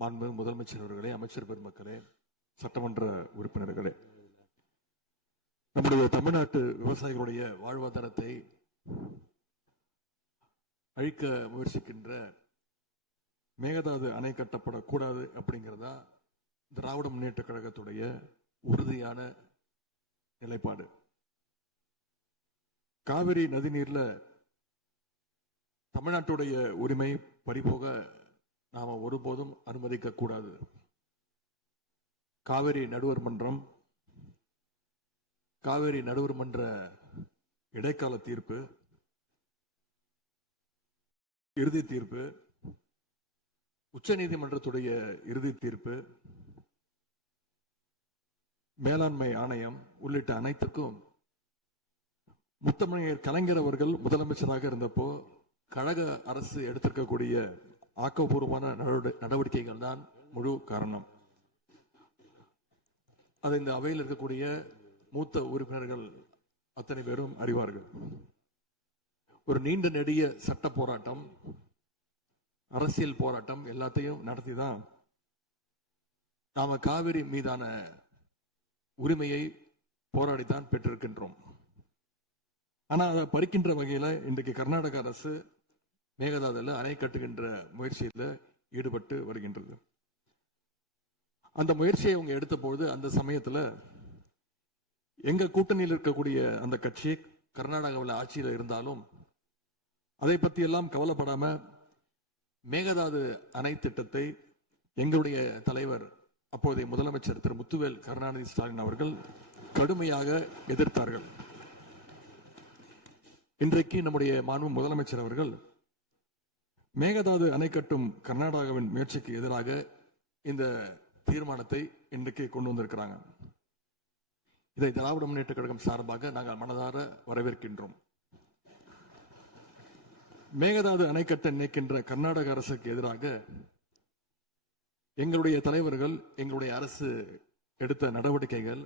மாண்புமிகு முதலமைச்சர் அவர்களே, அமைச்சர் பெருமக்களே, சட்டமன்ற உறுப்பினர்களே, நம்முடைய தமிழ்நாட்டு விவசாயிகளுடைய வாழ்வாதாரத்தை அழிக்க முயற்சிக்கின்ற மேகதாது அணை கட்டப்படக்கூடாது அப்படிங்கிறதா திராவிட முன்னேற்ற கழகத்துடைய உறுதியான நிலைப்பாடு. காவிரி நதிநீர்ல தமிழ்நாட்டுடைய உரிமை பறிபோக நாம ஒருபோதும் அனுமதிக்க கூடாது. காவிரி நடுவர் மன்றம், காவிரி நடுவர் மன்ற இடைக்கால தீர்ப்பு, இறுதி தீர்ப்பு, உச்ச நீதிமன்றத்துடைய இறுதி தீர்ப்பு, மேலாண்மை ஆணையம் உள்ளிட்ட அனைத்துக்கும் முத்தமிழர் கலைஞர் அவர்கள் முதலமைச்சராக இருந்தப்போ கழக அரசு எடுத்திருக்கக்கூடிய ஆக்கப்பூர்வமான நடவடிக்கைகள் தான் முழு காரணம். அதை இந்த அவையில் இருக்கக்கூடிய மூத்த உறுப்பினர்கள் அத்தனை பேரும் அறிவார்கள். ஒரு நீண்ட நெடிய சட்ட போராட்டம், அரசியல் போராட்டம் எல்லாத்தையும் நடத்தி தான் நாம காவிரி மீதான உரிமையை போராடித்தான் பெற்றிருக்கின்றோம். ஆனா அதை பறிக்கின்ற வகையில இன்றைக்கு கர்நாடக அரசு மேகதாதுல அணை கட்டுகின்ற முயற்சியில் ஈடுபட்டு வருகின்றது. அந்த முயற்சியை அவங்க எடுத்த பொழுது அந்த சமயத்துல எங்க கூட்டணியில் இருக்கக்கூடிய அந்த கட்சி கர்நாடகாவில் ஆட்சியில் இருந்தாலும் அதை பத்தி எல்லாம் கவலைப்படாம மேகதாது அணை திட்டத்தை எங்களுடைய தலைவர் அப்போதைய முதலமைச்சர் திரு முத்துவேல் கருணாநிதி ஸ்டாலின் அவர்கள் கடுமையாக எதிர்த்தார்கள். இன்றைக்கு நம்முடைய மாண்பு முதலமைச்சர் அவர்கள் மேகதாது அணை கட்டும் கர்நாடகாவின் முயற்சிக்கு எதிராக இந்த தீர்மானத்தை இன்றைக்கு கொண்டு வந்திருக்கிறாங்க. இதை திராவிட முன்னேற்ற கழகம் சார்பாக நாங்கள் மனதார வரவேற்கின்றோம். மேகதாது அணை கட்ட நினைக்கின்ற கர்நாடக அரசுக்கு எதிராக எங்களுடைய தலைவர்கள், எங்களுடைய அரசு எடுத்த நடவடிக்கைகள்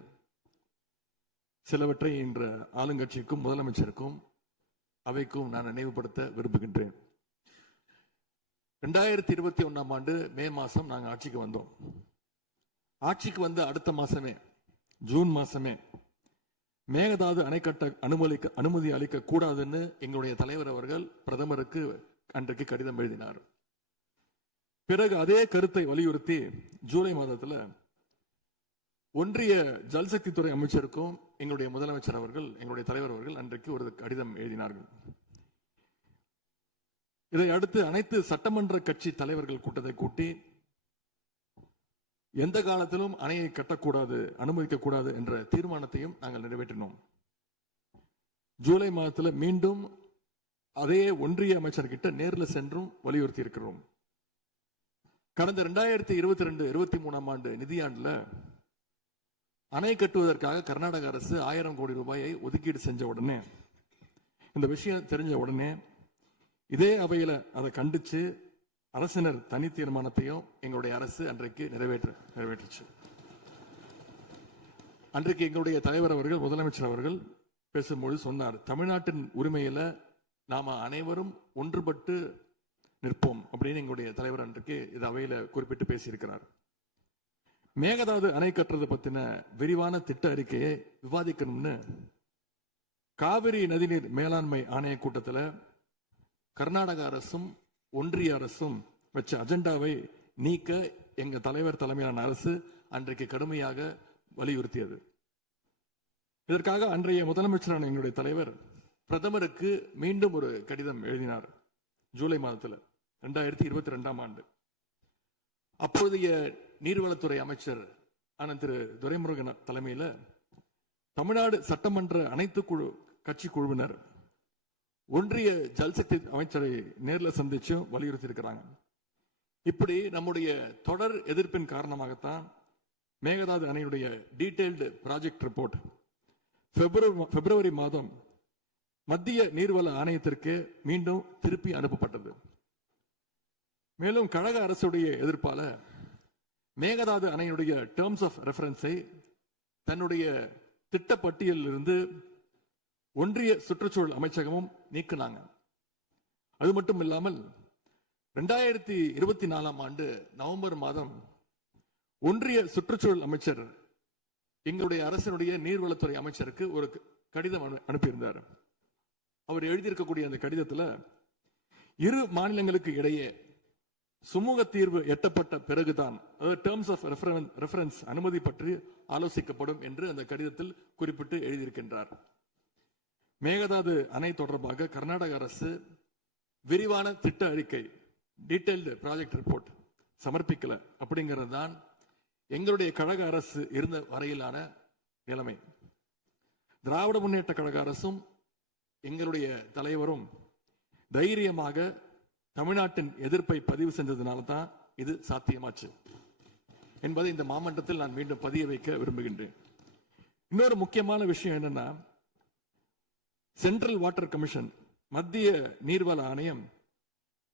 சிலவற்றை இன்று ஆளுங்கட்சிக்கும் முதலமைச்சருக்கும் அவைக்கும் நான் நினைவுபடுத்த விரும்புகின்றேன். 2021 ஆண்டு மே மாசம் நாங்கள் ஆட்சிக்கு வந்தோம். ஆட்சிக்கு வந்து அடுத்த மாசமே, ஜூன் மாசமே மேகதாது அணை கட்ட அனுமதி அளிக்க கூடாதுன்னு எங்களுடைய தலைவர் அவர்கள் பிரதமருக்கு அன்றைக்கு கடிதம் எழுதினார். பிறகு அதே கருத்தை வலியுறுத்தி ஜூலை மாதத்துல ஒன்றிய ஜல்சக்தித்துறை அமைச்சருக்கும் எங்களுடைய முதலமைச்சர் அவர்கள், எங்களுடைய தலைவர் அவர்கள் அன்றைக்கு ஒரு கடிதம் எழுதினார்கள். இதை அடுத்து அனைத்து சட்டமன்ற கட்சி தலைவர்கள் கூட்டத்தை கூட்டி எந்த காலத்திலும் அணையை கட்டக்கூடாது, அனுமதிக்க கூடாது என்ற தீர்மானத்தையும் நாங்கள் நிறைவேற்றினோம். ஜூலை மாதத்தில் மீண்டும் அதே ஒன்றிய அமைச்சர்கிட்ட நேரில் சென்றும் வலியுறுத்தி இருக்கிறோம். கடந்த 2022-23 ஆண்டு நிதியாண்டுல அணை கட்டுவதற்காக கர்நாடக அரசு 1000 கோடி ரூபாயை ஒதுக்கீடு செஞ்ச உடனே, இந்த விஷயம் தெரிஞ்ச உடனே இதே அவையில அதை கண்டிச்சு அரசினர் தனி தீர்மானத்தையும் எங்களுடைய அரசு அன்றைக்கு நிறைவேற்றுச்சு. அன்றைக்கு எங்களுடைய தலைவர் அவர்கள், முதலமைச்சர் அவர்கள் பேசும்போது சொன்னார், தமிழ்நாட்டின் உரிமையில நாம அனைவரும் ஒன்றுபட்டு நிற்போம் அப்படின்னு எங்களுடைய தலைவர் அன்றைக்கு இது அவையில குறிப்பிட்டு பேசியிருக்கிறார். மேகதாது அணை கட்டுறது பத்தின விரிவான திட்ட அறிக்கையை விவாதிக்கணும்னு காவிரி நதிநீர் மேலாண்மை ஆணைய கூட்டத்தில் கர்நாடக அரசும் ஒன்றிய அரசும் வச்ச அஜெண்டாவை நீக்க எங்க தலைவர் தலைமையிலான அரசு அன்றைக்கு கடுமையாக வலியுறுத்தியது. இதற்காக அன்றைய முதலமைச்சரான எங்களுடைய தலைவர் பிரதமருக்கு மீண்டும் ஒரு கடிதம் எழுதினார் ஜூலை மாதத்தில் 2022 ஆண்டு. அப்போதைய நீர்வளத்துறை அமைச்சர் ஆனந்த் திரு துரைமுருகன் தலைமையில் தமிழ்நாடு சட்டமன்ற அனைத்து கட்சி குழுவினர் ஒன்றிய ஜல்சக்தி அமைச்சரை நேரில் சந்திச்சு வலியுறுத்தி இருக்கிறாங்க. இப்படி நம்முடைய தொடர் எதிர்ப்பின் காரணமாகத்தான் மேகதாது அணையுடைய டீடைல்டு ப்ராஜெக்ட் ரிப்போர்ட் பிப்ரவரி மாதம் மத்திய நீர்வள ஆணையத்திற்கு மீண்டும் திருப்பி அனுப்பப்பட்டது. மேலும் கழக அரசுடைய எதிர்ப்பால மேகதாது அணையுடைய டேர்ம்ஸ் ஆஃப் ரெஃபரன்ஸை தன்னுடைய திட்டப்பட்டியலில் இருந்து ஒன்றிய சுற்றுச்சூழல் அமைச்சகமும் நீக்கினாங்க. அது மட்டும் இல்லாமல் 2024 நவம்பர் மாதம் ஒன்றிய சுற்றுச்சூழல் அமைச்சர் எங்களுடைய அரசினுடைய நீர்வளத்துறை அமைச்சருக்கு ஒரு கடிதம் அனுப்பியிருந்தார். அவர் எழுதியிருக்கக்கூடிய அந்த கடிதத்தில் இரு மாநிலங்களுக்கு இடையே சுமூக தீர்வு எட்டப்பட்ட பிறகுதான், அதாவது டேர்ம்ஸ் ஆஃப் ரெஃபரன்ஸ் அனுமதி பற்றி ஆலோசிக்கப்படும் என்று அந்த கடிதத்தில் குறிப்பிட்டு எழுதியிருக்கின்றார். மேகதாது அணை தொடர்பாக கர்நாடக அரசு விரிவான திட்ட அறிக்கை, டீடைல்டு ப்ராஜெக்ட் ரிப்போர்ட் சமர்ப்பிக்கல அப்படிங்கிறது தான் எங்களுடைய கழக அரசு இருந்த வரையிலான நிலைமை. திராவிட முன்னேற்ற கழக அரசும் எங்களுடைய தலைவரும் தைரியமாக தமிழ்நாட்டின் எதிர்ப்பை பதிவு செஞ்சதுனால தான் இது சாத்தியமாச்சு என்பதை இந்த மாமன்றத்தில் நான் மீண்டும் பதிய வைக்க விரும்புகின்றேன். இன்னொரு முக்கியமான விஷயம் என்னன்னா, சென்ட்ரல் வாட்டர் கமிஷன், மத்திய நீர்வள ஆணையம்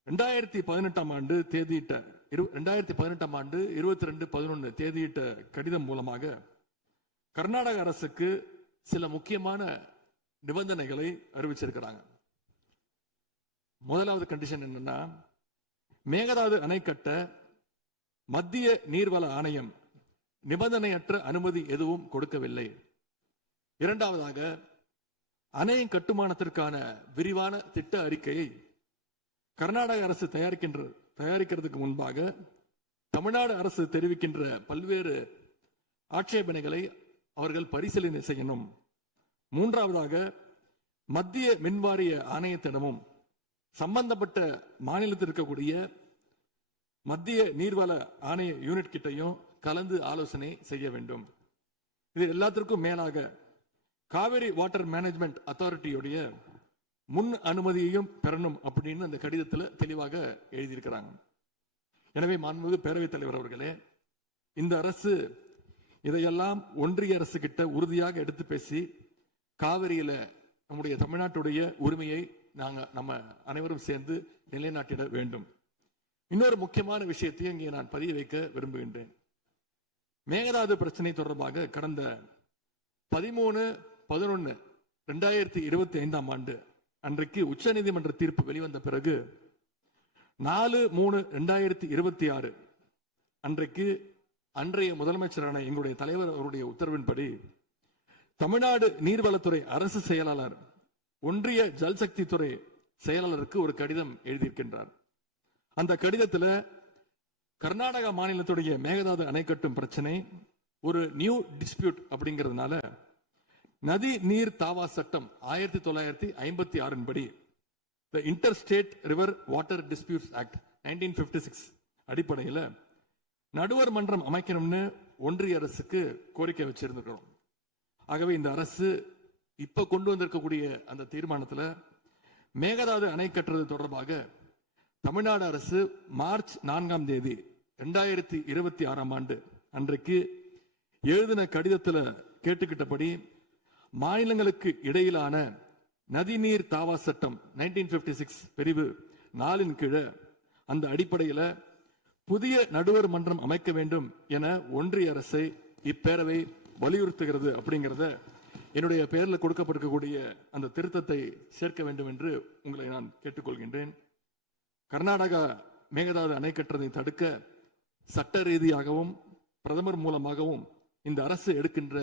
2018 ஆண்டு தேதியிட்ட 2018 ஆண்டு 22/11 தேதியிட்ட கடிதம் மூலமாக கர்நாடக அரசுக்கு சில முக்கியமான நிபந்தனைகளை அறிவிச்சிருக்கிறாங்க. முதலாவது கண்டிஷன் என்னன்னா, மேகதாது அணை கட்ட மத்திய நீர்வள ஆணையம் நிபந்தனையற்ற அனுமதி எதுவும் கொடுக்கவில்லை. இரண்டாவதாக, அணையின் கட்டுமானத்திற்கான விரிவான திட்ட அறிக்கையை கர்நாடக அரசு தயாரிக்கிறதுக்கு முன்பாக தமிழ்நாடு அரசு தெரிவிக்கின்ற பல்வேறு ஆட்சேபனைகளை அவர்கள் பரிசீலனை செய்யணும். மூன்றாவதாக, மத்திய மின்வாரிய ஆணையத்திடமும் சம்பந்தப்பட்ட மாநிலத்தில் இருக்கக்கூடிய மத்திய நீர்வள ஆணைய யூனிட் கிட்டையும் கலந்து ஆலோசனை செய்ய வேண்டும். இது எல்லாத்திற்கும் மேலாக காவிரி வாட்டர் மேனேஜ்மெண்ட் அத்தாரிட்டியுடைய முன் அனுமதியையும் பெறணும் அப்படின்னு அந்த கடிதத்தில் தெளிவாக எழுதியிருக்கிறாங்க. எனவே மாண்புமிகு பேரவைத் தலைவர் அவர்களே, இந்த அரசு இதையெல்லாம் ஒன்றிய அரசு கிட்ட உறுதியாக எடுத்து பேசி காவிரியில நம்முடைய தமிழ்நாட்டுடைய உரிமையை நம்ம அனைவரும் சேர்ந்து நிலைநாட்டிட வேண்டும். இன்னொரு முக்கியமான விஷயத்தையும் இங்கே நான் பதிய வைக்க விரும்புகின்றேன். மேகதாது பிரச்சனை தொடர்பாக கடந்த 13/11/2025 ஆண்டு அன்றைக்கு உச்சநீதிமன்ற தீர்ப்பு வெளிவந்த பிறகு 4/3/2026 அன்றைக்கு அன்றைய முதலமைச்சரான எங்களுடைய தலைவர் அவருடைய உத்தரவின்படி தமிழ்நாடு நீர்வளத்துறை அரசு செயலாளர் ஒன்றிய ஜல்சக்தி துறை செயலாளருக்கு ஒரு கடிதம் எழுதியிருக்கின்றார். அந்த கடிதத்தில் கர்நாடக மாநிலத்துடைய மேகதாது அணை கட்டும் பிரச்சனை ஒரு நியூ டிஸ்பியூட் அப்படிங்கிறதுனால நதி நீர் தாவா சட்டம் 1956 படி The Interstate River Water Disputes Act 1956 அடிப்படையில் நடுவர் மன்றம் அமைக்கணும்னு ஒன்றிய அரசுக்கு கோரிக்கை வச்சிருந்திருக்கிறோம். ஆகவே இந்த அரசு இப்ப கொண்டு வந்திருக்கக்கூடிய அந்த தீர்மானத்தில் மேகதாது அணை கட்டுறது தொடர்பாக தமிழ்நாடு அரசு மார்ச் 4ஆம் தேதி 2026 ஆண்டு அன்றைக்கு எழுதின கடிதத்தில் கேட்டுக்கிட்டபடி மாநிலங்களுக்கு இடையிலான நதிநீர் தாவா சட்டம் 1956 பிரிவு 4 கீழே அந்த அடிப்படையில் புதிய நடுவர் மன்றம் அமைக்க வேண்டும் என ஒன்றிய அரசை இப்பேரவை வலியுறுத்துகிறது அப்படிங்கிறத என்னுடைய பெயரில் கொடுக்கப்பட்டிருக்கக்கூடிய அந்த திருத்தத்தை சேர்க்க வேண்டும் என்று உங்களை நான் கேட்டுக்கொள்கின்றேன். கர்நாடகா மேகதாது அணை கட்டுறதை தடுக்க சட்ட ரீதியாகவும் பிரதமர் மூலமாகவும் இந்த அரசு எடுக்கின்ற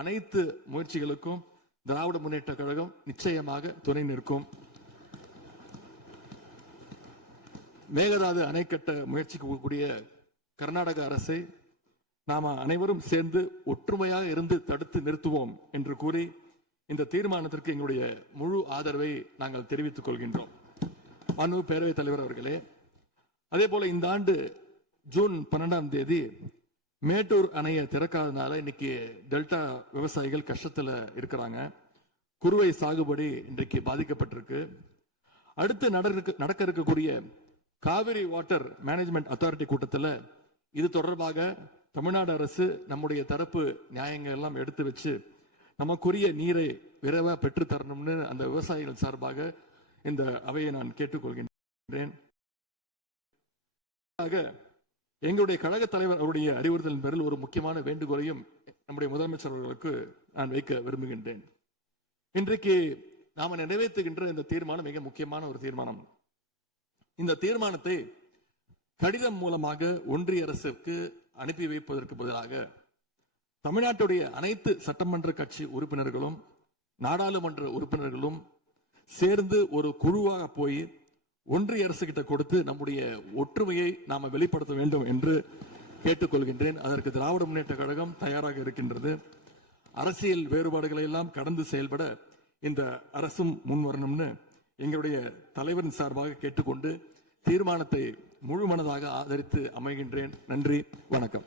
அனைத்து முயற்சிகளுக்கும் திராவிட முன்னேற்ற கழகம் நிச்சயமாக துணை நிற்கும். மேகதாது அணை கட்ட முயற்சிக்கக்கூடிய கர்நாடக அரசை நாம அனைவரும் சேர்ந்து ஒற்றுமையாக இருந்து தடுத்து நிறுத்துவோம் என்று கூறி இந்த தீர்மானத்திற்கு எங்களுடைய முழு ஆதரவை நாங்கள் தெரிவித்துக் கொள்கின்றோம். அனு பேரவைத் தலைவர் அவர்களே, அதே போல இந்த ஆண்டு ஜூன் 12ஆம் தேதி மேட்டூர் அணையை திறக்காதனால இன்னைக்கு டெல்டா விவசாயிகள் கஷ்டத்துல இருக்கிறாங்க. குறுவை சாகுபடி இன்றைக்கு பாதிக்கப்பட்டிருக்கு. அடுத்து நடக்க இருக்கக்கூடிய காவிரி வாட்டர் மேனேஜ்மெண்ட் அத்தாரிட்டி கூட்டத்தில் இது தொடர்பாக தமிழ்நாடு அரசு நம்முடைய தரப்பு நியாயங்கள் எல்லாம் எடுத்து வச்சு நமக்குரிய நீரை விரைவா பெற்று தரணும்னு அந்த விவசாயிகள் சார்பாக இந்த அவையை நான் கேட்டுக்கொள்கின்றேன். எங்களுடைய கழக தலைவர் அவருடைய அறிவுறுத்தலின் பேரில் ஒரு முக்கியமான வேண்டுகோளையும் நம்முடைய முதலமைச்சர் அவர்களுக்கு நான் வைக்க விரும்புகின்றேன். இன்றைக்கு நாம நிறைவேற்றுகின்ற இந்த தீர்மானம் மிக முக்கியமான ஒரு தீர்மானம். இந்த தீர்மானத்தை கடிதம் மூலமாக ஒன்றிய அரசிற்கு அனுப்பி வைப்பதற்கு பதிலாக தமிழ்நாட்டுடைய அனைத்து சட்டமன்ற கட்சி உறுப்பினர்களும் நாடாளுமன்ற உறுப்பினர்களும் சேர்ந்து ஒரு குழுவாக போய் ஒன்றிய அரசு கிட்ட கொடுத்து நம்முடைய ஒற்றுமையை நாம வெளிப்படுத்த வேண்டும் என்று கேட்டுக்கொள்கின்றேன். அதற்கு திராவிட முன்னேற்ற கழகம் தயாராக இருக்கின்றது. அரசியல் வேறுபாடுகளை எல்லாம் கடந்து செயல்பட இந்த அரசும் முன்வரணும்னு எங்களுடைய தலைவரின் சார்பாக கேட்டுக்கொண்டு தீர்மானத்தை முழுமனதாக ஆதரித்து அமைகின்றேன். நன்றி, வணக்கம்.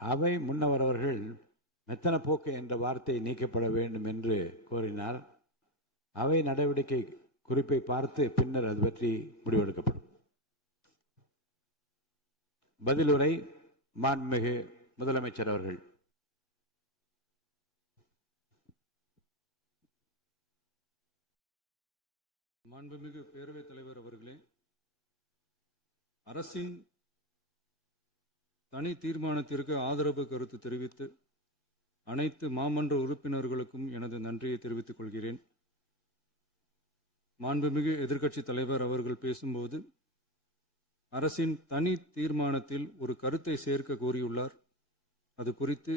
அவை முன்னவர் அவர்கள் மெத்தன போக்கு என்ற வார்த்தை நீக்கப்பட வேண்டும் என்று கோரினார். அவை நடவடிக்கை குறிப்பை பார்த்து பின்னர் அது பற்றி முடிவெடுக்கப்படும். பதிலுரை மாண்புமிகு முதலமைச்சர் அவர்கள். மாண்புமிகு பேரவைத் தலைவர் அவர்களே, அரசின் தனி தீர்மானத்திற்கு ஆதரவு கருத்து தெரிவித்து அனைத்து மாமன்ற உறுப்பினர்களுக்கும் எனது நன்றியை தெரிவித்துக் கொள்கிறேன். மாண்புமிகு எதிர்க்கட்சி தலைவர் அவர்கள் பேசும்போது அரசின் தனி தீர்மானத்தில் ஒரு கருத்தை சேர்க்க கோரியுள்ளார். அது குறித்து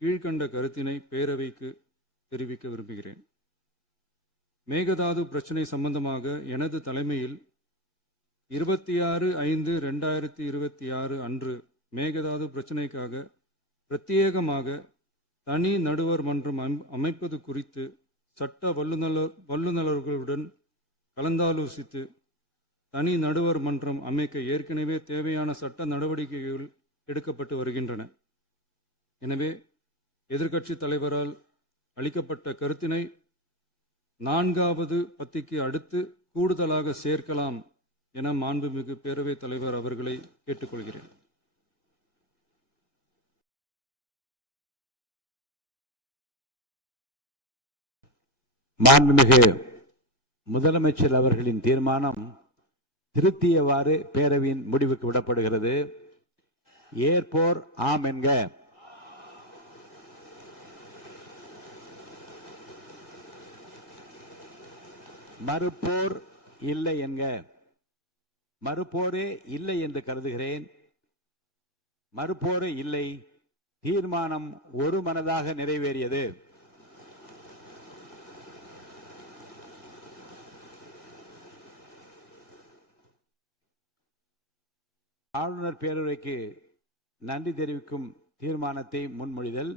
கீழ்கண்ட கருத்தினை பேரவைக்கு தெரிவிக்க விரும்புகிறேன். மேகதாது பிரச்சினை சம்பந்தமாக எனது தலைமையில் 26/5/2026 அன்று மேகதாது பிரச்சினைக்காக பிரத்யேகமாக தனி நடுவர் மன்றம் அமைப்பது குறித்து சட்ட வல்லுநர்களுடன் கலந்தாலோசித்து தனி நடுவர் மன்றம் அமைக்க ஏற்கனவே தேவையான சட்ட நடவடிக்கைகள் எடுக்கப்பட்டு வருகின்றன. எனவே எதிர்க்கட்சி தலைவரால் அளிக்கப்பட்ட கருத்தினை 4வது பத்திக்கு அடுத்து கூடுதலாக சேர்க்கலாம் என மாண்புமிகு பேரவைத் தலைவர் அவர்களை கேட்டுக்கொள்கிறேன். மாண்புமிகு முதலமைச்சர் அவர்களின் தீர்மானம் திருத்தியவாறு பேரவையின் முடிவுக்கு விடப்படுகிறது. ஏற்போர் ஆம் என்க. மறுப்போர் இல்லை என்க. மறுப்போரே இல்லை என்று கருதுகிறேன். மறுப்போரே இல்லை. தீர்மானம் ஒருமனதாக நிறைவேறியது. ஆளுநர் பேரவைக்கு நன்றி தெரிவிக்கும் தீர்மானத்தை முன்மொழிதல்.